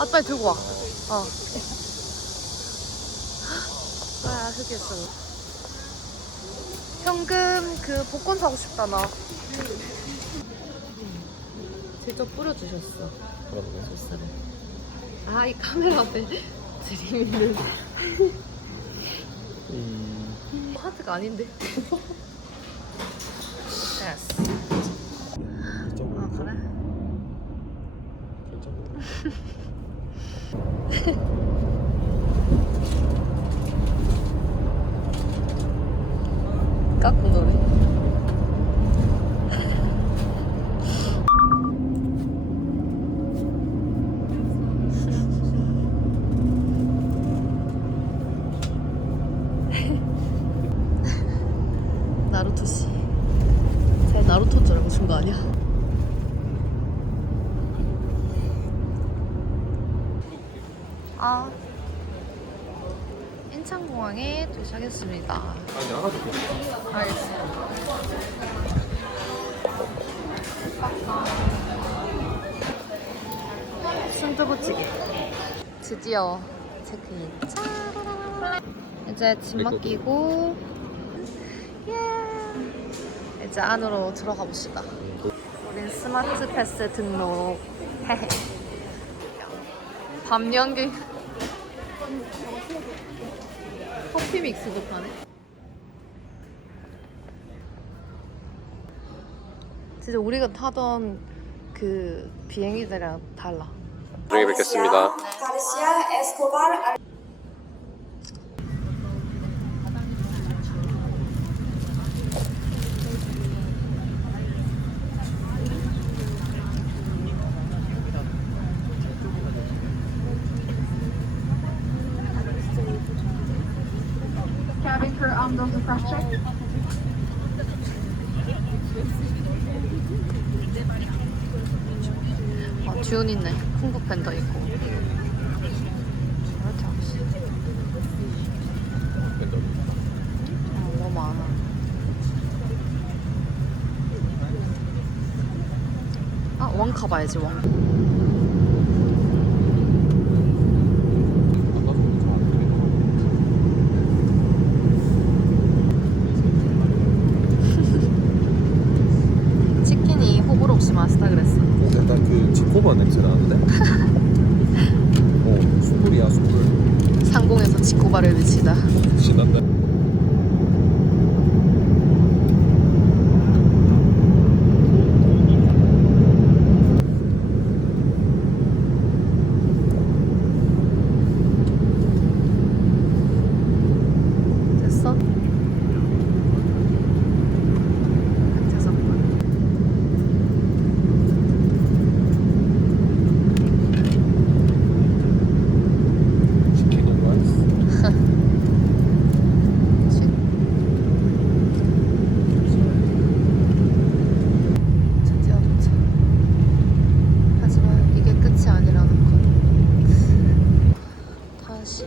아, 빨리 들고 와. 어. 아, 흑였어. 현금 그 복권 사고 싶다, 나. 직접 뿌려주셨어. 그러네. 소스를. 아, 이 카메라 앞에 드리는 음. 하트가 아닌데. 됐어. 아, 그래? 깎고 노래. 나루토 씨. 제가 나루토인 줄 알고 준 거 아니야? 아. 인천공항에 도착했습니다. 아니. 알겠습니다. 순두부찌개. 드디어 체크인. 짜라라라. 이제 짐 맡기고 예. 이제 안으로 들어가 봅시다. 우린 스마트 패스 등록. 밤 연기. 커피 믹스도 파네. 진짜 우리가 타던 그 비행기들이랑 달라. 나중에 뵙겠습니다. 아, 듀온 있네. 쿵푸 팬더 있고. 하시. 어, 너무 많아. 아, 왕카 봐야지, 왕. 치킨이 호불호 없이 맛있다 그랬어. 약간 그 지코바 냄새 나는데? 어, 수불이야 수불. 상공에서 지코바를 외치다. 신난다. 됐어? 됐어. 치킨 돈가스. 드디어 도착. 하지만 이게 끝이 아니라는 것. 다시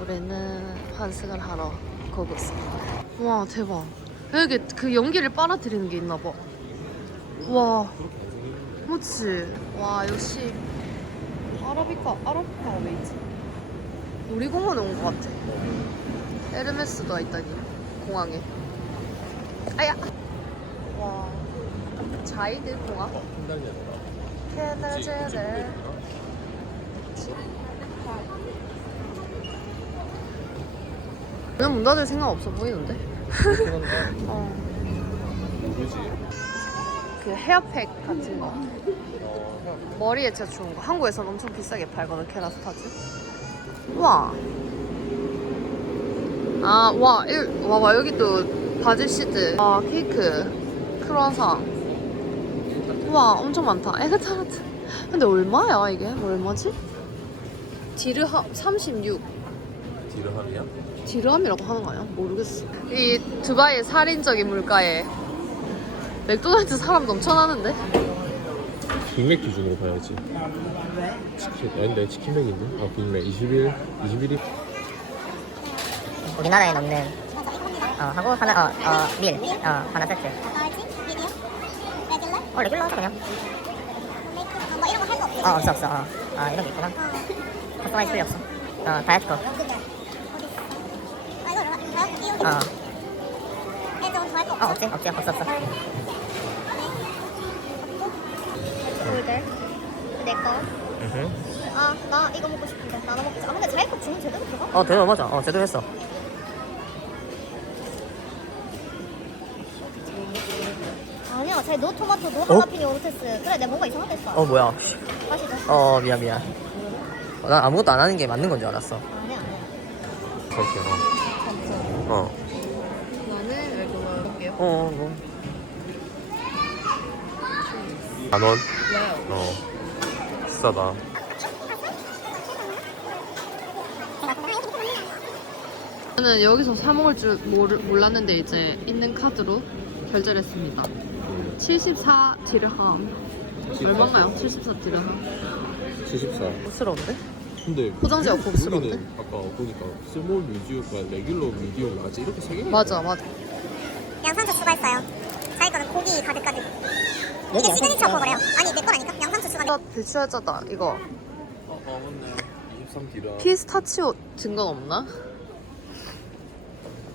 우리는 환승을 가고 있습니다. 와 대박. 여기 그 연기를 빨아들이는 게 있나 봐. 와, 그렇지. 와 역시 아라비카 아라비카가 왜 있지? 놀이공원에 온 것 같아. 에르메스도 있다니 공항에. 아야. 와. 자이드 공항? 어, 한 달이 아니라. 캐나제 를 왜문 닫을 생각 없어 보이는데? 어. 모르지. 그 헤어팩 같은 거. 어, 머리에 진짜 좋은 거. 한국에서는 엄청 비싸게 팔거든 케라스타즈 우와. 아와 와봐 여기 또 바질 시드. 아 케이크. 크루아상. 우와 엄청 많다. 에그타르트 근데 얼마야 이게? 얼마지? 디르함 36 디르함이야? 디르함이라고 하는 거 아니야? 모르겠어 이 두바이의 살인적인 물가에 맥도날드 사람 넘쳐나는데? 빅맥 기준으로 봐야지. 치킨, 아닌데 치킨맥인데? 아 빅맥 21, 21이 우리나라에 없는 어 하고 하나 어어밀어 하나 세트 어 레귤러 하자 그냥 없어. 어 없어 없어 어아 이런 게 있구나 커스터마이즈 필요 없어 어 다이어트 거아 어. 거어 없지? 없지 없어 없어. 올들 내거. 아나 이거 먹고 싶은데. 나눠 먹자 아 근데 자기거 주문 제대로 들어가? 어 대박 맞아 어 제대로 했어. 아니야 자기 노 토마토 노 할라피뇨 오르테스. 그래 내가 뭔가 이상하다 했어. 어 뭐야? 다시 다시 어 미안 미안. 어, 난 아무것도 안 하는 게 맞는 건 줄 알았어. 아니야 아니야. 그렇게 어. 어. 나는 이거 먹을게요. 어 뭐. 만 원? 와우. 어. 비싸다. 저는 여기서 사 먹을 줄 모르, 몰랐는데 이제 있는 카드로 결제를 했습니다. 74 디르함. 얼마인가요? 74 디르함. 74. 고스러운데? 근데 포장지가 여기는 고급스러운데? 아까 보니까 스몰 미디움과 레귤러 미디움 라지 이렇게 세 개가 맞아, 맞아. 양상추 추가했어요 자기 거는 고기 가득가득 이게 시그니처 버거래요 아니 내 거라니까 양상추 추가 이거 대추야자다, 이거. 어, 어 맞네. 23 디라. 피스타치오 증건 없나?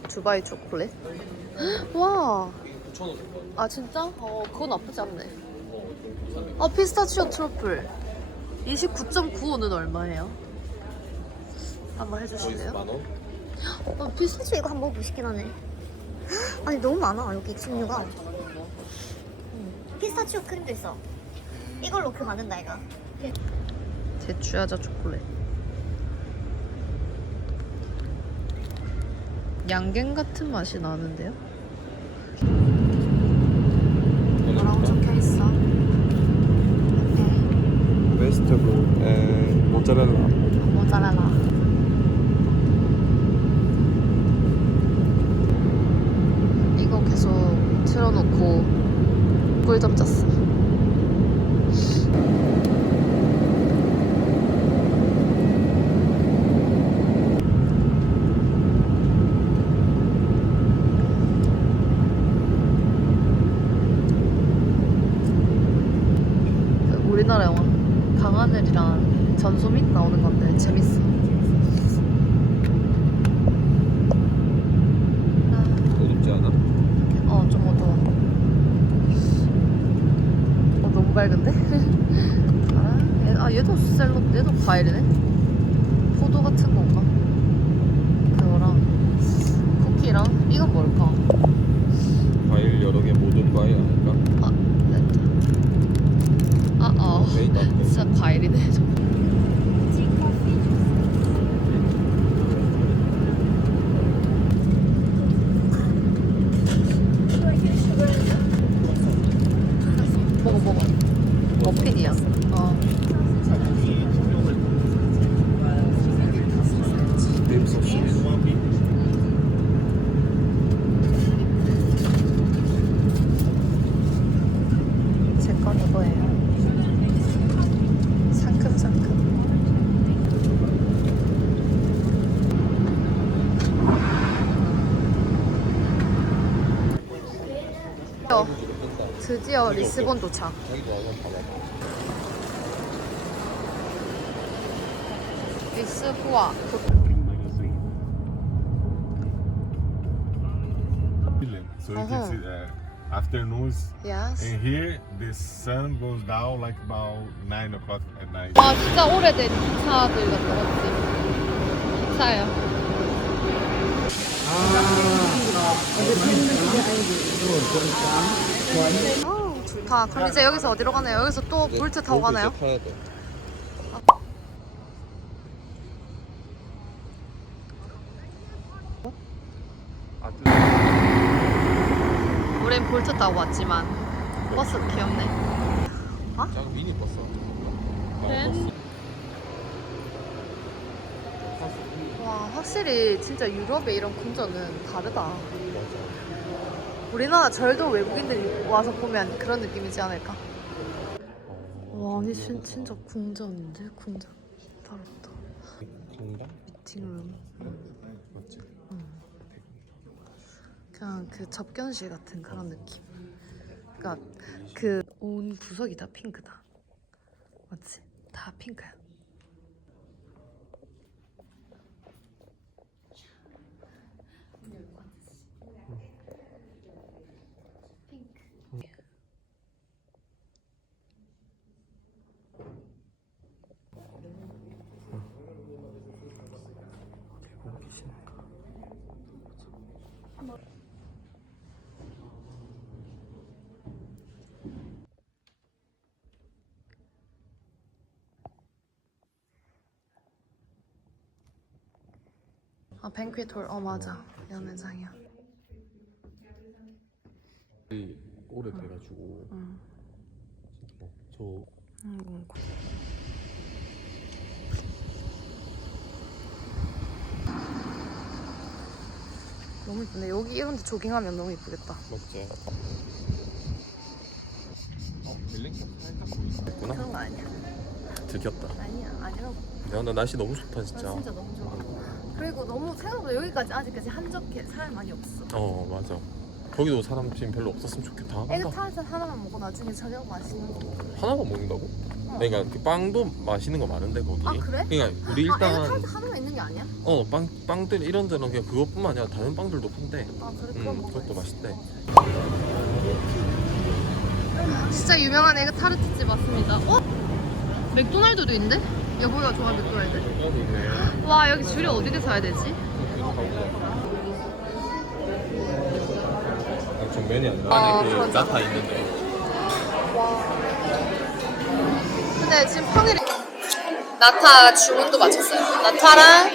두바이 초콜릿? 와. 9,000원. 아 진짜? 어 그건 나쁘지 않네. 아 피스타치오 트러플 29.95는 얼마예요? 한번 해주실래요? 만 원? 어, 피스타치오 이거 한번 싶긴 하네 아니 너무 많아 여기 종류가 피스타치오 크림도 있어 이걸로 그 만든다 이거 대추야자 초콜릿. 양갱 같은 맛이 나는데요? 뭐라고 적혀 있어? 베스트블 에 모짜렐라. 모짜렐라. 이거 계속 틀어놓고 꿀잠 잤어. 그 우리나라 영화 강하늘이랑 전소민 나오는 건데 재밌어. 어둡지 않아? 어, 좀 어두워. 어, 너무 밝은데? 아, 얘, 아, 얘도 셀럽, 얘도 과일이네? 포도 같은 건가? 그거랑, 쿠키랑, 이건 뭘까? 과일 여러 개 모든 과일 아닐까? 아, 됐다. 아, 어. 왜 있다? 진짜 과일이네, 저. 먹어, 먹어. 머핀이야. 어. 립 소시. 제 건 이거예요. 상큼상큼. 어, 드디어 리스본 도착. 리스보아. So you Uh-huh. uh, afternoons. Yes. And here the sun goes down like about nine o'clock at night. 와 진짜 오래된 기차들 같다 맞지? 기차요. 아 좋다. 그럼 이제 여기서 어디로 가나요? 여기서 또 볼트 타고 가나요? 타야 돼. 아, 뜨- 우린 볼트 타고 왔지만 버스 귀엽네. 작은 미니 버스. 아, 렌. 와 확실히 진짜 유럽의 이런 궁전은 다르다. 우리나라 절도 외국인들이 와서 보면 그런 느낌이지 않을까? 와 아니 진, 진짜 궁전인데 궁전 다르다. 강당? 미팅룸 맞지? 그냥 그 접견실 같은 그런 느낌. 그러니까 그 온 구석이 다 핑크다. 맞지? 다 핑크야. 아 뱅퀴톨 어 맞아. 연회장이야. 이 오래 돼가지고. 응. 어, 저 음, 너무 이쁘네. 여기 이런 데 조깅하면 너무 이쁘겠다. 먹자 어 벨링턴 살짝 보이구나. 그런 거 아니야. 들켰다. 아니야. 아니라고. 야나 날씨 너무 좋다 나 진짜. 진짜 너무 좋아 그리고 너무 생각보다 여기까지 아직까지 한적해 사람이 많이 없어 어 맞아 거기도 사람 지금 별로 없었으면 좋겠다 에그 한다 타르트 하나만 먹고 나중에 저녁 맛있는 거 먹어 하나만 먹는다고? 그러니까 그 빵도 맛있는 거 많은데 거기 아, 그래? 그러니까 우리 아 일단 에그 타르트 하나만 있는 게 아니야? 어, 빵, 빵들 이런 데는 그냥 그것뿐만 아니라 다른 빵들도 판대. 아 그래 음, 그럼 먹어 그것도 맛있대. 진짜 유명한 에그 타르트 집 맞습니다 어? 맥도날드도 있는데? 여보가 좋아하는 맥도날드? 와 여기 줄이 어디를 서야 되지? 아, 정면이 안 나. 아, 안에 그. 나타 있는데. 근데 지금 평일에 나타 주문도 마쳤어요. 나타랑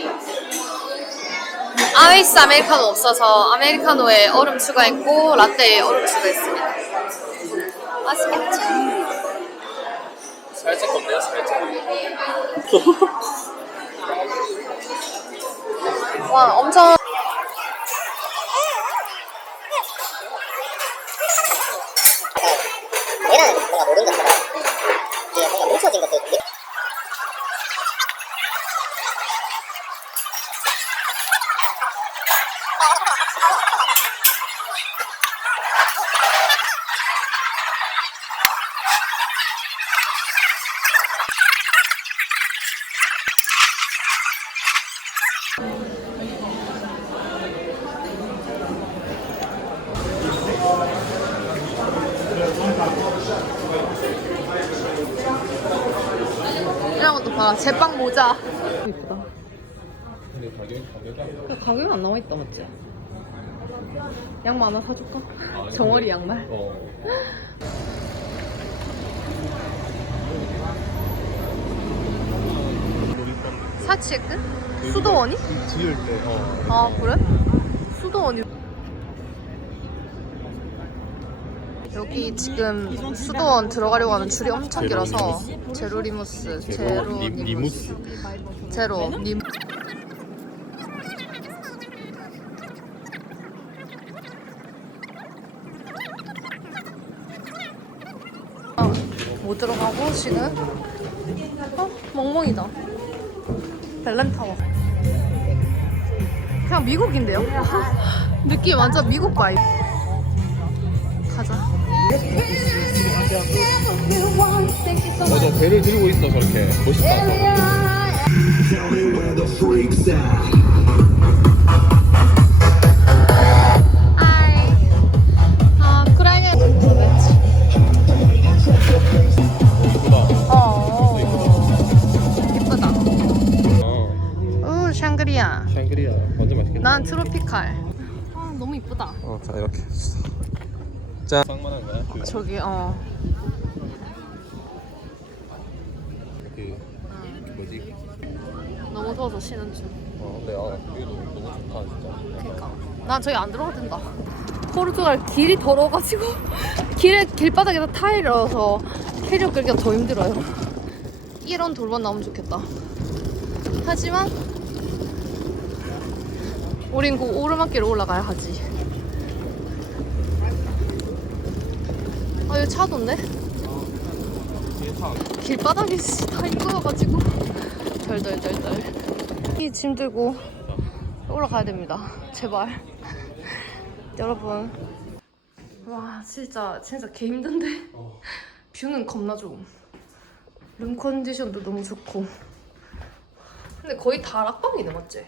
아이스 아메리카노 없어서 아메리카노에 얼음 추가했고 라떼에 얼음 추가했습니다. 맛있겠죠? 살짝 겁내요, 살짝. 와 엄청 얘는 뭔가 모든 것처럼 이게 뭔가 뭉쳐진 것도 느- 봐. 제빵 모자. 이쁘다. 근데 가격이 가격이 가격 안 나와 있다 맞지? 양말 하나 사줄까? 정어리 양말. 어. 사치의 끝? 수도원이? 지을 때, 어. 아 그래? 수도원이 여기 지금 수도원 들어가려고 하는 줄이 엄청 길어서 제로 리무스 제로, 리, 리무스. 제로 님 아, 못 들어가고 지금 어? 멍멍이다 벨렌타워 그냥 미국인데요? 느낌 완전 미국 바이 맞아, 배를 들고 있어, 저렇게. 멋있다. 샹그리아. 완전 맛있겠다. 난 트로피칼 아 너무 이쁘다 어, 자, 이렇게. 그, 저기 어. 그, 뭐지? 너무 더워서 쉬는 중. 어, 근데, 아, 여기 너무, 너무 좋다, 진짜. 그니까. 난 저기 안 들어가도 된다. 포르투갈 길이 더러워가지고 길에 길바닥에서 타일이라서 캐리어 끌기가 더 힘들어요. 이런 돌만 나오면 좋겠다. 하지만 우린 그 오르막길을 올라가야 하지 아 여기 차도인데? 길바닥이 다 이거여가지고. 덜덜덜덜 이 짐 들고 올라가야 됩니다. 제발. 여러분. 와 진짜 진짜 개 힘든데? 뷰는 겁나 좋음. 룸 컨디션도 너무 좋고. 근데 거의 다 락방이네 맞지?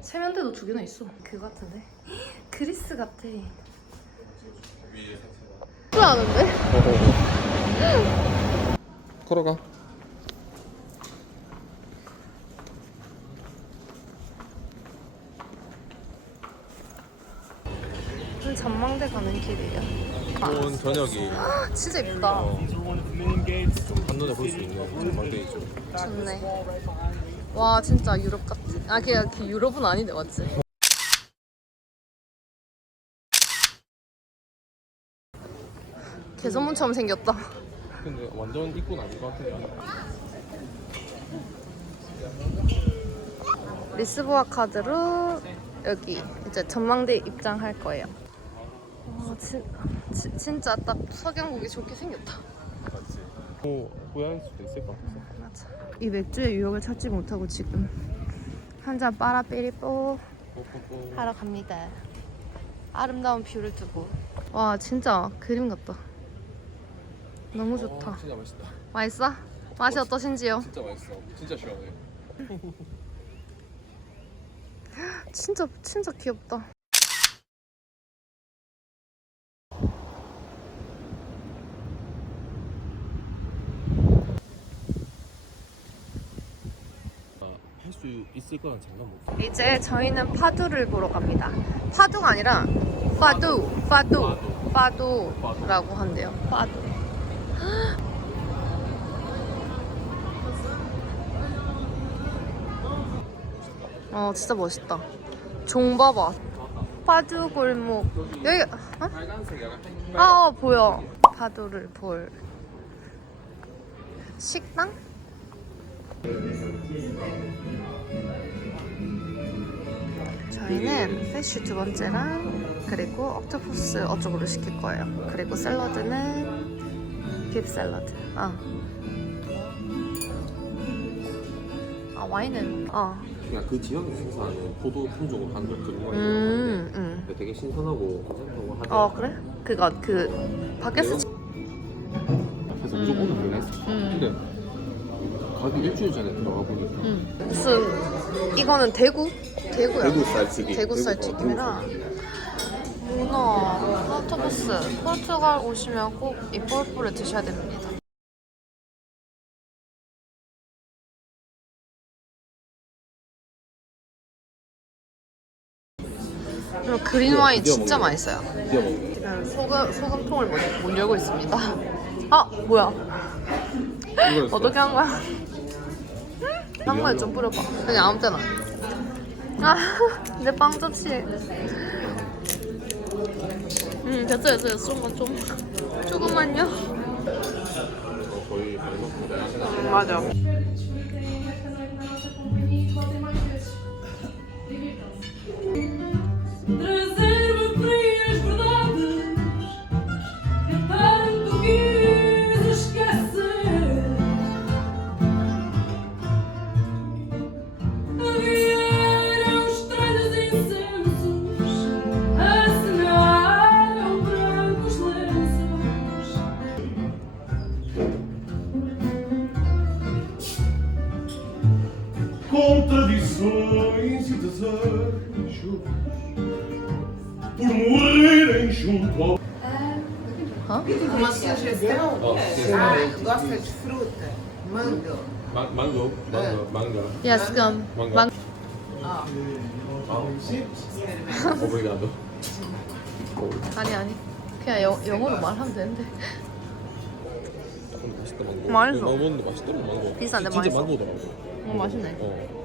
세면대도 두 개나 있어. 그거 같은데. 그리스 같아 좋아하는데? 걸어가. 음, 전망대 가는 길이에요 좋은 저녁이 진짜 예쁘다 어, 좀 한눈에 볼 수 있는 전망대이죠. 좋네 와 진짜 유럽 같지? 아 걔, 걔 유럽은 아닌데 맞지? 개선문처럼 생겼다. 근데 완전 입고는 아닌 것 같은데. 리스보아 카드로 여기 이제 전망대 입장할 거예요. 와 진, 지, 진짜 딱 석양국이 좋게 생겼다. 맞지. 뭐 고양일 수도 있을 것 같아서. 맞아. 이 맥주의 유혹을 찾지 못하고 지금 한잔 빠라삐리뽀 뽀뽀뽀. 하러 갑니다. 아름다운 뷰를 두고 와 진짜 그림 같다. 너무 좋다. 어, 진짜 맛있다. 맛있어? 맛이 어떠신지요? 진짜 맛있어. 진짜 시원해. 진짜 진짜 귀엽다. 할 수 있을 거란 장담 못. 이제 저희는 파두를 보러 갑니다. 파두가 아니라 파두, 파두, 파두라고 한대요. 파두. 어 진짜 멋있다. 종 봐봐. 파두 골목. 여기 어? 아 어, 보여. 파도를 볼 식당? 저희는 패쉬 두 번째랑 그리고 옥토퍼스 어쪽으로 시킬 거예요. 그리고 샐러드는 빕 샐러드. 아. 아 와인은 어. 그냥 그 지역에서 생산하는 포도 품종을 거 그런 거예요. 음, 음. 근데 되게 신선하고 괜찮다고 하더라고요. 어 그래? 그거 그 밖에서 치- 그래서 무조건 몰라 했어. 음. 근데 가기 일주일 전에 들어가 보니까 음. 무슨 이거는 대구? 대구야. 대구 쌀치기. 대구 쌀치기랑 문어, 포르투버스, 포르투갈 오시면 꼭이 폴포를 드셔야 됩니다. 그리고 그린 와인 진짜 맛있어요. 지금 소금 소금통을 못, 못 열고 있습니다. 아 뭐야? 어떻게 한 거야? 한 거에 좀 뿌려봐. 그냥 아무 때나. 아, 내 빵 접시. 음, 됐어, 됐어, 됐어. 좀만, 좀. 조금만요. 어, 거의 발먹고 맞아. Contradições e desejos por morrerem junto ao Uma sugestão? 어, Ah, gosta de fruta? Mango. 망, 망고, 망고, 망고. Yes, gum. 망. 아, 오브리가도. 아니, 아니. 그냥 영, 영어로 말하면 되는데. 맛있다 망고. 맛있더라 망고. 비싼데 맛있어. 망고더라고. 어, 맛있네. 어.